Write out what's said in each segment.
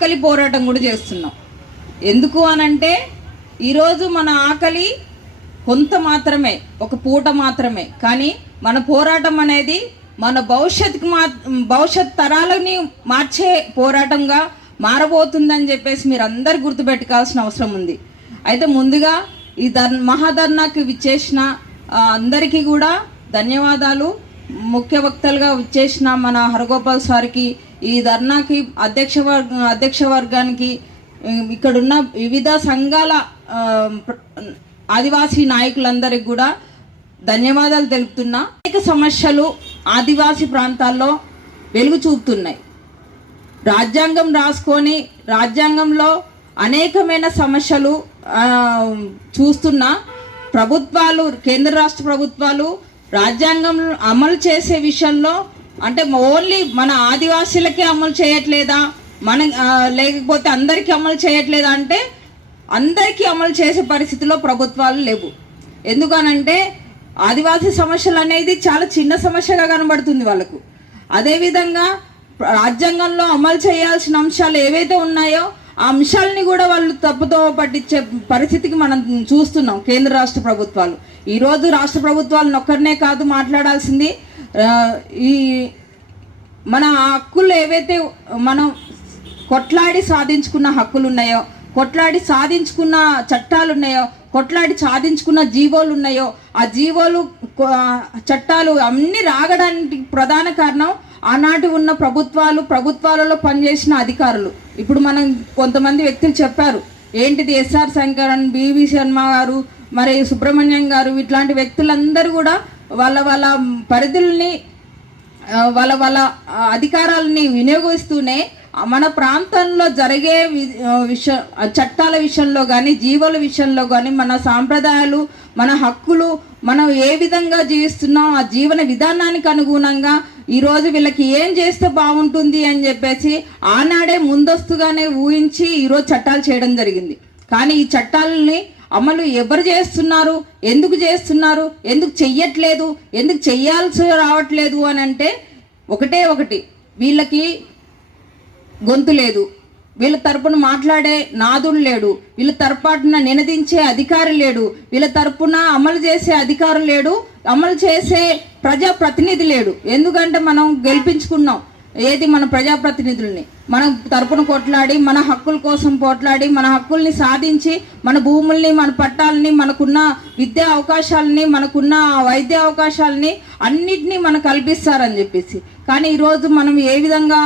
ఆకలి పోరాటం కూడా చేస్తున్నాం. ఎందుకు అనంటే ఈరోజు మన ఆకలి కొంత మాత్రమే, ఒక పూట మాత్రమే, కానీ మన పోరాటం అనేది మన భవిష్యత్ తరాలని మార్చే పోరాటంగా మారబోతుందని చెప్పేసి మీరు అందరు గుర్తుపెట్టుకోవాల్సిన అవసరం ఉంది. అయితే ముందుగా ఈ మహాధర్నాకి విచ్చేసిన అందరికీ కూడా ధన్యవాదాలు. ముఖ్య వక్తలుగా విచ్చేసిన మన హరగోపాల్ సార్కి, ఈ ధర్నాకి అధ్యక్ష వర్గానికి, ఇక్కడున్న వివిధ సంఘాల ఆదివాసీ నాయకులందరికీ కూడా ధన్యవాదాలు తెలుపుతున్నా. అనేక సమస్యలు ఆదివాసీ ప్రాంతాల్లో వెలుగు చూపుతున్నాయి. రాజ్యాంగం రాసుకొని రాజ్యాంగంలో అనేకమైన సమస్యలు చూస్తున్నా ప్రభుత్వాలు, కేంద్ర రాష్ట్ర ప్రభుత్వాలు రాజ్యాంగం అమలు చేసే విషయంలో అంటే ఓన్లీ మన ఆదివాసీలకే అమలు చేయట్లేదా, లేకపోతే అందరికీ అమలు చేయట్లేదా అంటే అందరికీ అమలు చేసే పరిస్థితిలో ప్రభుత్వాలు లేవు. ఎందుకనంటే ఆదివాసీ సమస్యలు అనేది చాలా చిన్న సమస్యగా కనబడుతుంది వాళ్ళకు. అదేవిధంగా రాజ్యాంగంలో అమలు చేయాల్సిన అంశాలు ఏవైతే ఉన్నాయో ఆ అంశాలని కూడా వాళ్ళు తప్పుతో పట్టించే పరిస్థితికి మనం చూస్తున్నాం కేంద్ర రాష్ట్ర ప్రభుత్వాలు. ఈరోజు రాష్ట్ర ప్రభుత్వాలను ఒక్కరినే కాదు మాట్లాడాల్సింది, ఈ మన హక్కులు ఏవైతే మనం కొట్లాడి సాధించుకున్న హక్కులు ఉన్నాయో, కొట్లాడి సాధించుకున్న చట్టాలు ఉన్నాయో, కొట్లాడి సాధించుకున్న జీవోలు ఉన్నాయో, ఆ జీవోలు చట్టాలు అన్నీ రాగడానికి ప్రధాన కారణం ఆనాటి ఉన్న ప్రభుత్వాలలో పనిచేసిన అధికారులు. ఇప్పుడు మనం కొంతమంది వ్యక్తులు చెప్పారు, ఏంటిది ఎస్ఆర్ శంకరన్, బివి శర్మ గారు, మరి సుబ్రహ్మణ్యం గారు, ఇట్లాంటి వ్యక్తులందరూ కూడా వాళ్ళ పరిధుల్ని వాళ్ళ అధికారాలని వినియోగిస్తూనే మన ప్రాంతంలో జరిగే చట్టాల విషయంలో కానీ, జీవుల విషయంలో కానీ, మన సాంప్రదాయాలు, మన హక్కులు, మనం ఏ విధంగా జీవిస్తున్నాం, ఆ జీవన విధానానికి అనుగుణంగా ఈరోజు వీళ్ళకి ఏం చేస్తే బాగుంటుంది అని చెప్పేసి ఆనాడే ముందస్తుగానే ఊహించి ఈరోజు చట్టాలు చేయడం జరిగింది. కానీ ఈ చట్టాలని అమలు ఎవరు చేస్తున్నారు, ఎందుకు చేస్తున్నారు, ఎందుకు చెయ్యట్లేదు, ఎందుకు చెయ్యాల్సి రావట్లేదు అని అంటే ఒకటి, వీళ్ళకి గొంతు లేదు, వీళ్ళ తరపున మాట్లాడే నాదుడు లేడు, వీళ్ళ తరపున నినదించే అధికారి లేడు, వీళ్ళ తరపున అమలు చేసే అధికారు లేడు, అమలు చేసే ప్రజాప్రతినిధి లేడు. ఎందుకంటే మనం గెలిపించుకున్నాం ఏది మన ప్రజాప్రతినిధుల్ని, మన తరపున కొట్లాడి, మన హక్కుల కోసం పోట్లాడి, మన హక్కుల్ని సాధించి, మన భూముల్ని, మన పట్టాలని, మనకున్న విద్యా అవకాశాలని, మనకున్న వైద్య అవకాశాలని అన్నిటినీ మనకు కల్పిస్తారని చెప్పేసి. కానీ ఈరోజు మనం ఏ విధంగా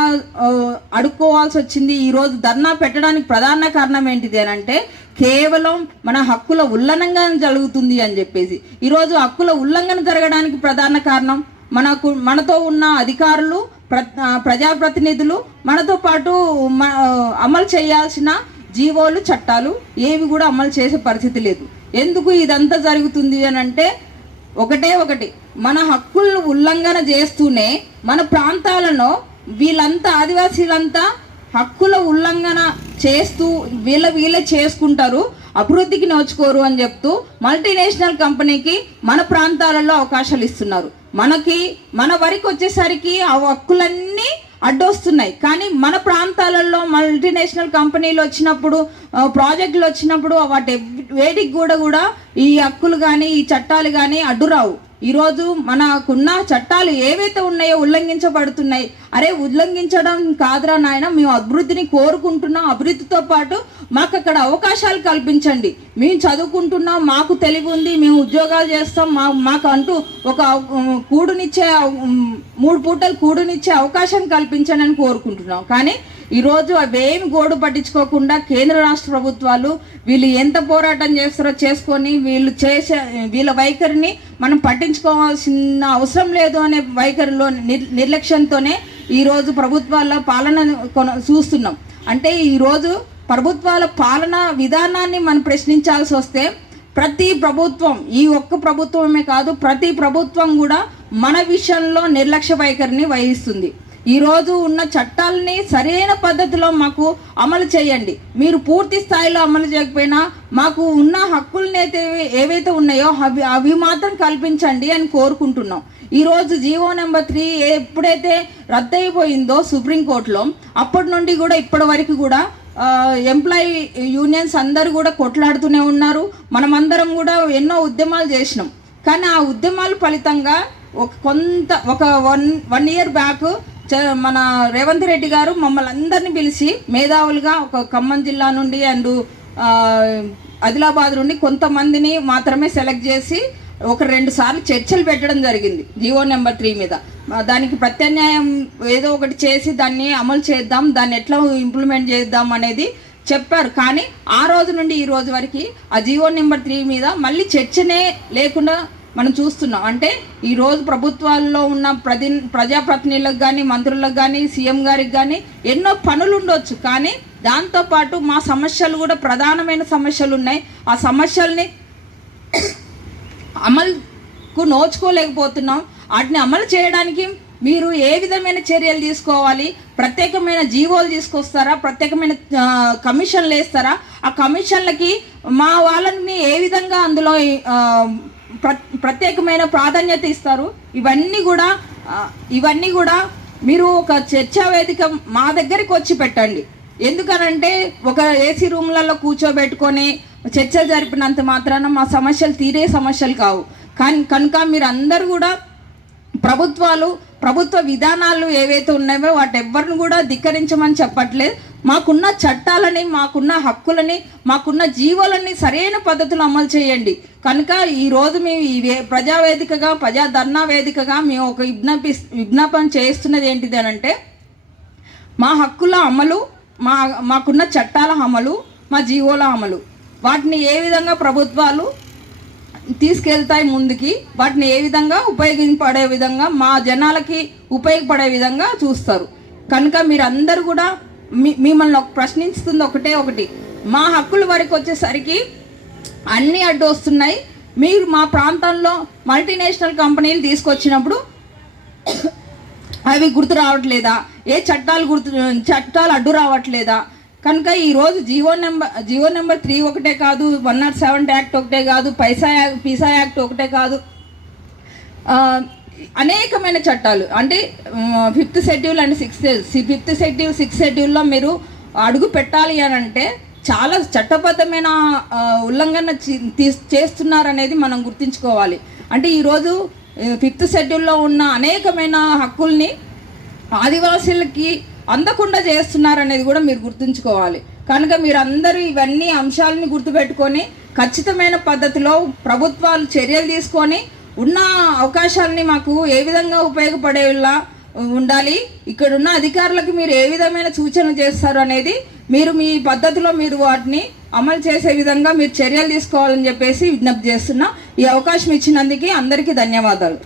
అడుక్కోవాల్సి వచ్చింది, ఈరోజు ధర్నా పెట్టడానికి ప్రధాన కారణం ఏంటిది అని అంటే కేవలం మన హక్కుల ఉల్లంఘన జరుగుతుంది అని చెప్పేసి. ఈరోజు హక్కుల ఉల్లంఘన జరగడానికి ప్రధాన కారణం మనతో ఉన్న అధికారులు, ప్రజాప్రతినిధులు, మనతో పాటు అమలు చేయాల్సిన జీవోలు, చట్టాలు ఏవి కూడా అమలు చేసే పరిస్థితి లేదు. ఎందుకు ఇదంతా జరుగుతుంది అని అంటే ఒకటి, మన హక్కులను ఉల్లంఘన చేస్తూనే మన ప్రాంతాలను వీళ్ళంతా ఆదివాసీలంతా హక్కుల ఉల్లంఘన చేస్తూ వీళ్ళే చేసుకుంటారు, అభివృద్ధికి నోచుకోరు అని చెప్తూ మల్టీనేషనల్ కంపెనీకి మన ప్రాంతాలలో అవకాశాలు ఇస్తున్నారు. మన వరకు వచ్చేసరికి ఆ హక్కులన్నీ అడ్డొస్తున్నాయి. కానీ మన ప్రాంతాలలో మల్టీనేషనల్ కంపెనీలు వచ్చినప్పుడు, ప్రాజెక్టులు వచ్చినప్పుడు వేటికి కూడా ఈ హక్కులు కానీ, ఈ చట్టాలు కానీ అడ్డురావు. ఈరోజు మనకున్న చట్టాలు ఏవైతే ఉన్నాయో ఉల్లంఘించబడుతున్నాయి. అరే ఉల్లంఘించడం కాదురా నాయన, మేము అభివృద్ధిని కోరుకుంటున్నాం, అభివృద్ధితో పాటు మాకు అక్కడ అవకాశాలు కల్పించండి, మేము చదువుకుంటున్నాం, మాకు తెలివి ఉంది, మేము ఉద్యోగాలు చేస్తాం, మాకు అంటూ ఒక కూడునిచ్చే 3 పూటలు కూడునిచ్చే అవకాశం కల్పించండి అని కోరుకుంటున్నాం. కానీ ఈరోజు అవేమి గోడు పట్టించుకోకుండా కేంద్ర రాష్ట్ర ప్రభుత్వాలు వీళ్ళు ఎంత పోరాటం చేస్తారో చేసుకొని వీళ్ళ వైఖరిని మనం పట్టించుకోవాల్సిన అవసరం లేదు అనే వైఖరిలో నిర్లక్ష్యంతోనే ఈరోజు ప్రభుత్వాల పాలన చూస్తున్నాం. అంటే ఈరోజు ప్రభుత్వాల పాలన విధానాన్ని మనం ప్రశ్నించాల్సి వస్తే ప్రతి ప్రభుత్వం, ఈ ఒక్క ప్రభుత్వమే కాదు, ప్రతి ప్రభుత్వం కూడా మన విషయంలో నిర్లక్ష్య వైఖరిని వహిస్తుంది. ఈరోజు ఉన్న చట్టాలని సరైన పద్ధతిలో మాకు అమలు చేయండి, మీరు పూర్తి స్థాయిలో అమలు చేయకపోయినా మాకు ఉన్న హక్కుల్ని ఏవైతే ఉన్నాయో అవి మాత్రం కల్పించండి అని కోరుకుంటున్నాం. ఈరోజు జీవో నెంబర్ 3 ఎప్పుడైతే రద్దయిపోయిందో సుప్రీంకోర్టులో, అప్పటి నుండి కూడా ఇప్పటి వరకు కూడా ఎంప్లాయీ యూనియన్స్ అందరూ కూడా కొట్లాడుతూనే ఉన్నారు. మనమందరం కూడా ఎన్నో ఉద్యమాలు చేసినాం. కానీ ఆ ఉద్యమాల ఫలితంగా ఒక వన్ ఇయర్ బ్యాక్ మన రేవంత్ రెడ్డి గారు మమ్మల్ని అందరినీ పిలిచి మేధావులుగా ఒక ఖమ్మం జిల్లా నుండి అండ్ ఆదిలాబాద్ నుండి కొంతమందిని మాత్రమే సెలెక్ట్ చేసి 1-2 సార్లు చర్చలు పెట్టడం జరిగింది జీవో నెంబర్ 3 మీద. దానికి ప్రత్యామ్నాయం ఏదో ఒకటి చేసి దాన్ని అమలు చేద్దాం, దాన్ని ఎట్లా ఇంప్లిమెంట్ చేద్దాం అనేది చెప్పారు. కానీ ఆ రోజు నుండి ఈ రోజు వరకు ఆ జీవో నెంబర్ 3 మీద మళ్ళీ చర్చనే లేకుండా మనం చూస్తున్నాం. అంటే ఈరోజు ప్రభుత్వాల్లో ఉన్న ప్రజాప్రతినిధులకు కానీ, మంత్రులకు కానీ, సీఎం గారికి కానీ ఎన్నో పనులు ఉండొచ్చు. కానీ దాంతోపాటు మా సమస్యలు కూడా ప్రధానమైన సమస్యలు ఉన్నాయి. ఆ సమస్యల్ని అమలుకు నోచుకోలేకపోతున్నాం. వాటిని అమలు చేయడానికి మీరు ఏ విధమైన చర్యలు తీసుకోవాలి? ప్రత్యేకమైన జీవోలు తీసుకొస్తారా? ప్రత్యేకమైన కమిషన్లు వేస్తారా? ఆ కమిషన్లకి మా వాళ్ళని ఏ విధంగా అందులో ప్రత్యేకమైన ప్రాధాన్యత ఇస్తారు? ఇవన్నీ కూడా మీరు ఒక చర్చా వేదిక మా దగ్గరికి వచ్చి పెట్టండి. ఎందుకనంటే ఒక ఏసీ రూమ్లలో కూర్చోబెట్టుకొని చర్చ జరిపినంత మాత్రాన మా సమస్యలు తీరే సమస్యలు కావు. కనుక మీరు అందరూ కూడా ప్రభుత్వ విధానాలు ఏవైతే ఉన్నాయో వాటి ఎవరిని కూడా ధిక్కరించమని చెప్పట్లేదు. మాకున్న చట్టాలని, మాకున్న హక్కులని, మాకున్న జీవోలని సరైన పద్ధతిలో అమలు చేయండి. కనుక ఈరోజు మేము ఈ ప్రజావేదికగా, ప్రజా ధర్నా వేదికగా మేము ఒక విజ్ఞాపన చేస్తున్నది ఏంటిది అనంటే, మా హక్కుల అమలు, మాకున్న చట్టాల అమలు, మా జీవోల అమలు, వాటిని ఏ విధంగా ప్రభుత్వాలు తీసుకెళ్తాయి ముందుకి, వాటిని ఏ విధంగా ఉపయోగపడే విధంగా, మా జనాలకి ఉపయోగపడే విధంగా చూస్తారు. కనుక మీరందరూ కూడా మిమ్మల్ని ప్రశ్నిస్తుంది ఒకటి, మా హక్కుల వరకు వచ్చేసరికి అన్నీ అడ్డు వస్తున్నాయి. మీరు మా ప్రాంతంలో మల్టీనేషనల్ కంపెనీలు తీసుకొచ్చినప్పుడు అవి గుర్తు రావట్లేదా? ఏ చట్టాలు అడ్డు రావట్లేదా? కనుక ఈరోజు జీవో నెంబర్ 3 ఒకటే కాదు, 107 యాక్ట్ ఒకటే కాదు, పీసా యాక్ట్ ఒకటే కాదు, అనేకమైన చట్టాలు. అంటే 5th షెడ్యూల్ అండ్ 6th షెడ్యూల్లో మీరు అడుగు పెట్టాలి అని అంటే చాలా చట్టబద్ధమైన ఉల్లంఘన చేస్తున్నారనేది మనం గుర్తుంచుకోవాలి. అంటే ఈరోజు 5th షెడ్యూల్లో ఉన్న అనేకమైన హక్కుల్ని ఆదివాసీలకి అందకుండా చేస్తున్నారనేది కూడా మీరు గుర్తుంచుకోవాలి. కనుక మీరందరూ ఇవన్నీ అంశాలని గుర్తుపెట్టుకొని ఖచ్చితమైన పద్ధతిలో ప్రభుత్వాలు చర్యలు తీసుకొని ఉన్న అవకాశాలని మాకు ఏ విధంగా ఉపయోగపడేలా ఉండాలి, ఇక్కడున్న అధికారులకు మీరు ఏ విధమైన సూచనలు చేస్తారు అనేది మీరు మీ పద్ధతిలో మీరు వాటిని అమలు చేసే విధంగా మీరు చర్యలు తీసుకోవాలని చెప్పేసి విజ్ఞప్తి చేస్తున్నా. ఈ అవకాశం ఇచ్చినందుకు అందరికీ ధన్యవాదాలు.